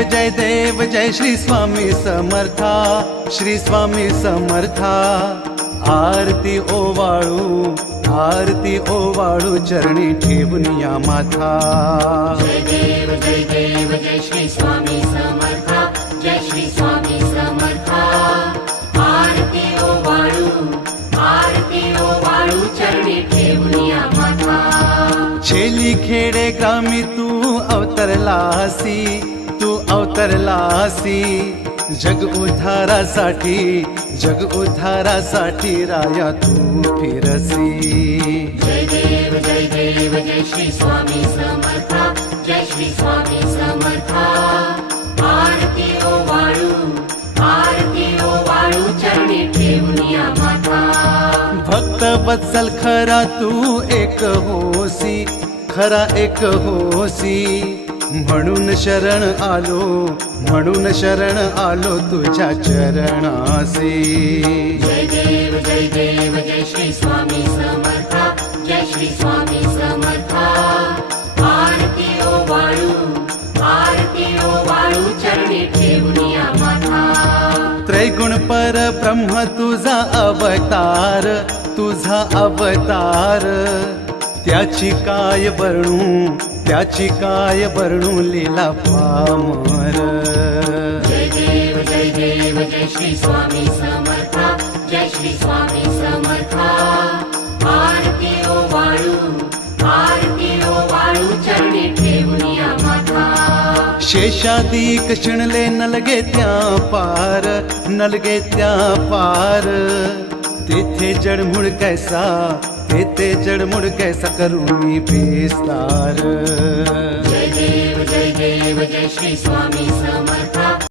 देव जय श्री स्वामी समर्था, श्री स्वामी समर्था। आरती ओवाळू चरणी ठेवून या माथा। जय देव जय श्री स्वामी समर्था, जय श्री स्वामी समर्था। आरती ओवाळू चरणी ठेवून या माथा। छेली खेडे ग्रामी तू अवतरलासी, जग उद्धारासाठी राया तू फिरसी। जय देव जय श्री स्वामी समर्था, जय श्री स्वामी समर्था। आरती ओवाळू चरणी ठेवून या माथा। भक्त वत्सल खरा तू एक होसी, म्हणून शरण आलो तुझ्या चरणासी। जय देव जय श्री स्वामी समर्था, जय श्री स्वामी समर्था। आरती ओवाळू चरणी ठेवून या माथा। त्रैगुण पर ब्रह्म तुझा अवतार, त्याची काय वर्णू लीला पामर। जय देव जय श्री स्वामी समर्था, जय श्री स्वामी समर्था। आरती ओवाळू चरणी ठेवून या माथा। शेषादिक शिणले नलगे त्या पार, तेथे जडमुड कैसा करू मी विस्तार। जय देव जय श्री स्वामी समर्था,